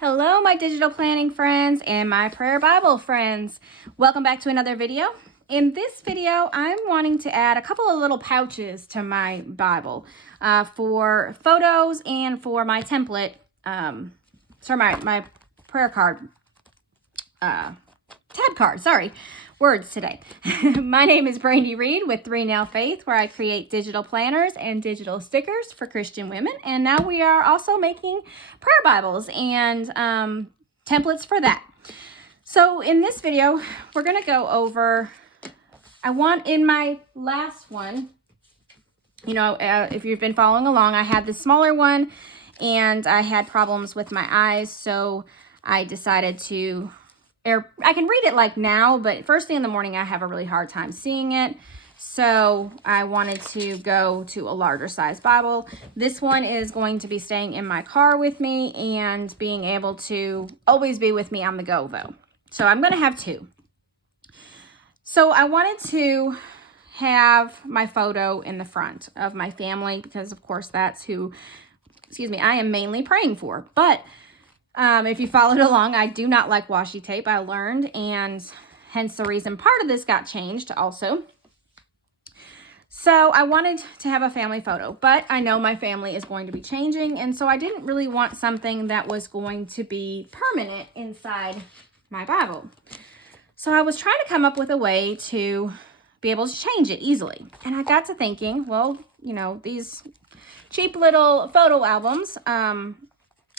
Hello, my digital planning friends and my prayer Bible friends. Welcome back to another video. In this video, I'm wanting to add a couple of little pouches to my Bible for photos and for my template, my prayer card, tab card, words today. My name is Brandy Reed with 3 Nail Faith, where I create digital planners and digital stickers for Christian women. And now we are also making prayer Bibles and templates for that. So in this video, we're going to go over, in my last one, if you've been following along, I had the smaller one and I had problems with my eyes. So I decided to, I can read it like now, but first thing in the morning, I have a really hard time seeing it. So I wanted to go to a larger size Bible. This one is going to be staying in my car with me and being able to always be with me on the go though. So I'm going to have 2. So I wanted to have my photo in the front of my family because of course that's who, I am mainly praying for. But if you followed along, I do not like washi tape, I learned, and hence the reason part of this got changed also. So I wanted to have a family photo, but I know my family is going to be changing, and so I didn't really want something that was going to be permanent inside my Bible. So I was trying to come up with a way to be able to change it easily. And I got to thinking, well, these cheap little photo albums,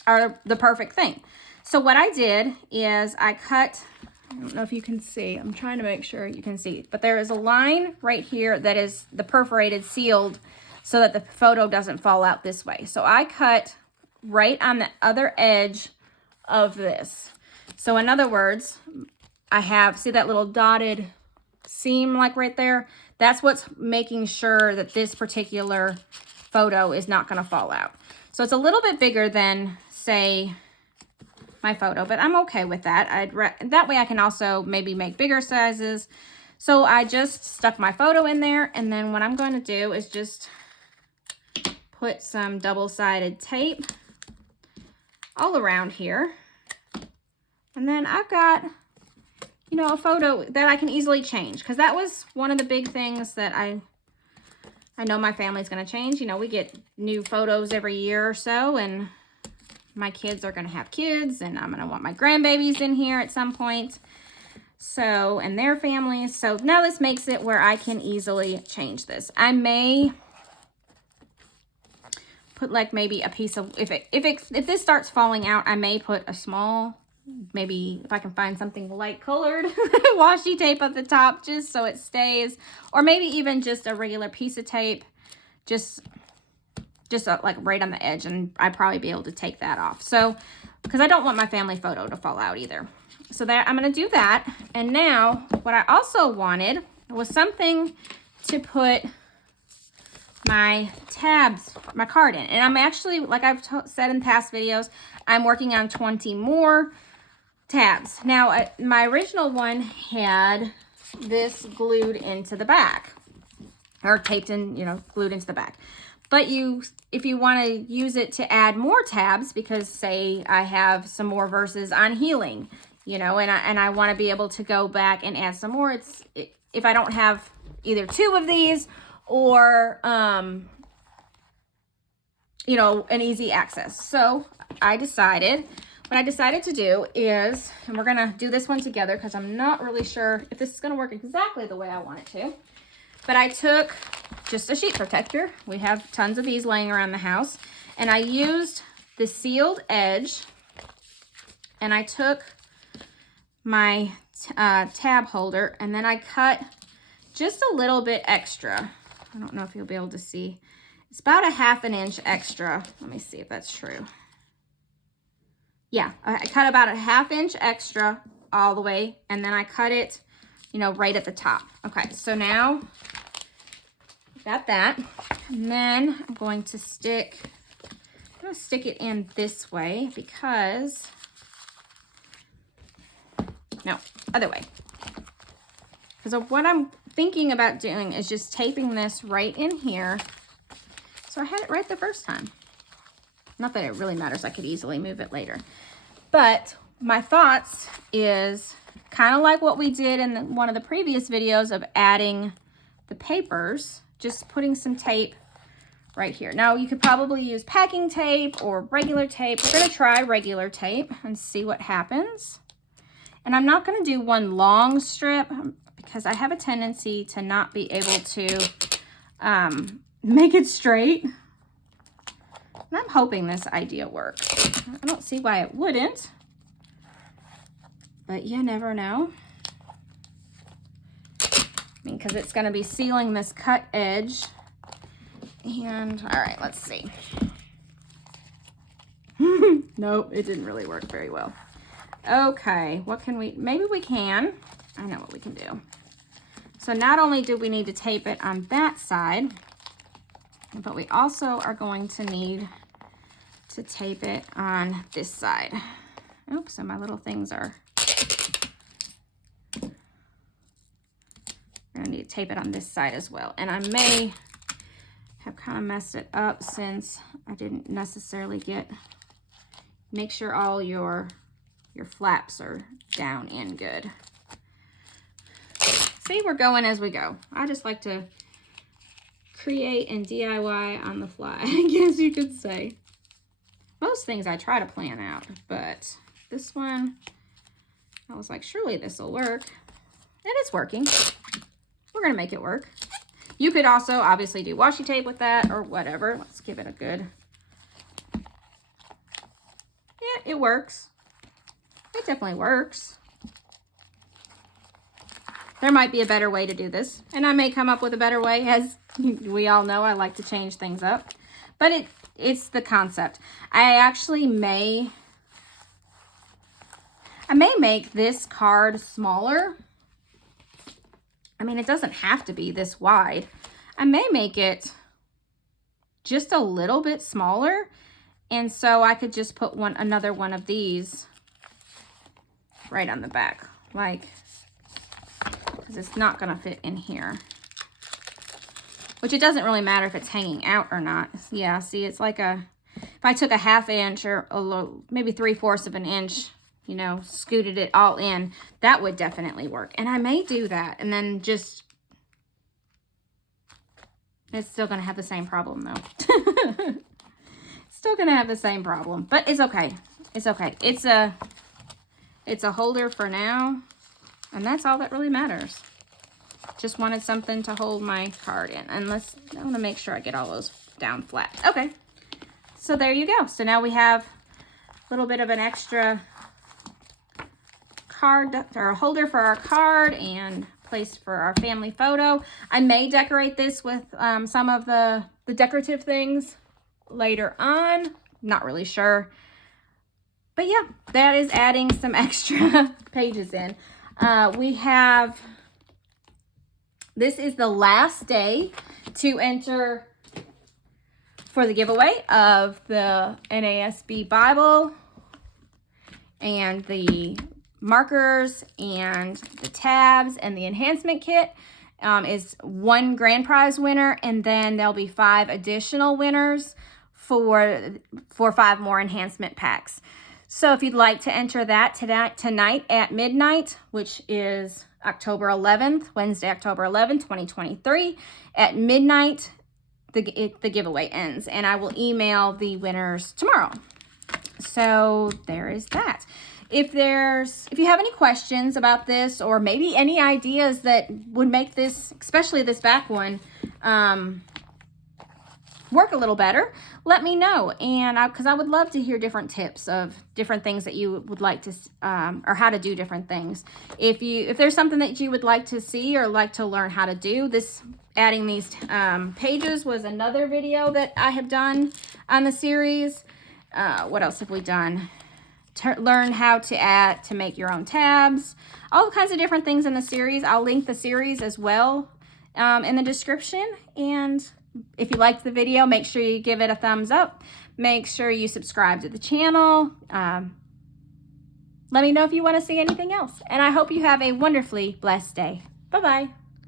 are the perfect thing. So what I did is I cut, I don't know if you can see, I'm trying to make sure you can see, but there is a line right here that is the perforated sealed so that the photo doesn't fall out this way. So I cut right on the other edge of this. So in other words, I have, see that little dotted seam like right there? That's what's making sure that this particular photo is not going to fall out. So it's a little bit bigger than, say, my photo, but I'm okay with that. That way I can also maybe make bigger sizes. So I just stuck my photo in there, and then what I'm going to do is just put some double-sided tape all around here. And then I've got, a photo that I can easily change, because that was one of the big things that I know my family's going to change. We get new photos every year or so, and my kids are going to have kids, and I'm going to want my grandbabies in here at some point. So, and their families. So now this makes it where I can easily change this. I may put like maybe a piece of, if this starts falling out, I may put a small, maybe if I can find something light colored washi tape at the top just so it stays, or maybe even just a regular piece of tape, just like right on the edge, and I'd probably be able to take that off. So, because I don't want my family photo to fall out either. So there, I'm going to do that. And now what I also wanted was something to put my tabs, my card in. And I'm actually, like I've said in past videos, I'm working on 20 more tabs. Now, my original one had this glued into the back, or taped in, glued into the back. But if you want to use it to add more tabs, because say I have some more verses on healing, and I want to be able to go back and add some more, if I don't have either 2 of these or, an easy access. So what I decided to do is, and we're going to do this one together because I'm not really sure if this is going to work exactly the way I want it to. But I took just a sheet protector. We have tons of these laying around the house. And I used the sealed edge. And I took my tab holder. And then I cut just a little bit extra. I don't know if you'll be able to see. It's about a 1/2 inch extra. Let me see if that's true. Yeah, I cut about a 1/2 inch extra all the way. And then I cut it, right at the top. Okay, so now got that. And then I'm going to stick it in this way because, no, other way. Because what I'm thinking about doing is just taping this right in here. So I had it right the first time. Not that it really matters. I could easily move it later. But my thoughts is kind of like what we did in one of the previous videos of adding the papers, just putting some tape right here. Now you could probably use packing tape or regular tape. We're going to try regular tape and see what happens. And I'm not going to do one long strip because I have a tendency to not be able to make it straight. And I'm hoping this idea works. I don't see why it wouldn't, but you never know. I mean, because it's going to be sealing this cut edge. And all right, let's see. Nope, it didn't really work very well. Okay, what can we, maybe we can. I know what we can do. So not only do we need to tape it on that side, but we also are going to need to tape it on this side. Oops, and my little things are, I'm gonna need to tape it on this side as well. And I may have kind of messed it up since I didn't necessarily make sure all your flaps are down in good. See, we're going as we go. I just like to create and DIY on the fly, I guess you could say. Most things I try to plan out, but this one, I was like, surely this will work. And it's working. We're gonna make it work. You could also obviously do washi tape with that or whatever. Let's give it a good, yeah, it works. It definitely works. There might be a better way to do this, and I may come up with a better way. As we all know, I like to change things up, but it's the concept. I actually may make this card smaller. I mean, it doesn't have to be this wide. I may make it just a little bit smaller, and so I could just put another one of these right on the back, like, because it's not gonna fit in here. Which it doesn't really matter if it's hanging out or not. Yeah, see, it's like if I took a 1/2 inch or maybe 3/4 of an inch, you know, scooted it all in, that would definitely work. And I may do that and then just, it's still gonna have the same problem though. Still gonna have the same problem, but it's okay. It's okay. It's a holder for now, and that's all that really matters. Just wanted something to hold my card in. And I want to make sure I get all those down flat. Okay, so there you go. So now we have a little bit of an extra card or holder for our card and place for our family photo. I may decorate this with some of the decorative things later on. Not really sure. But yeah, that is adding some extra pages in. This is the last day to enter for the giveaway of the NASB Bible and the markers and the tabs and the enhancement kit. Is one grand prize winner, and then there'll be 5 additional winners for 5 more enhancement packs. So if you'd like to enter that tonight at midnight, which is October 11th, Wednesday, October 11th, 2023, at midnight, the giveaway ends, and I will email the winners tomorrow. So there is that. If you have any questions about this, or maybe any ideas that would make this, especially this back one, work a little better, let me know. And because I would love to hear different tips of different things that you would like to, or how to do different things. If there's something that you would like to see or like to learn how to do, adding these pages was another video that I have done on the series. What else have we done? Learn how to make your own tabs, all kinds of different things in the series. I'll link the series as well in the description. And if you liked the video, make sure you give it a thumbs up. Make sure you subscribe to the channel. Let me know if you want to see anything else. And I hope you have a wonderfully blessed day. Bye-bye.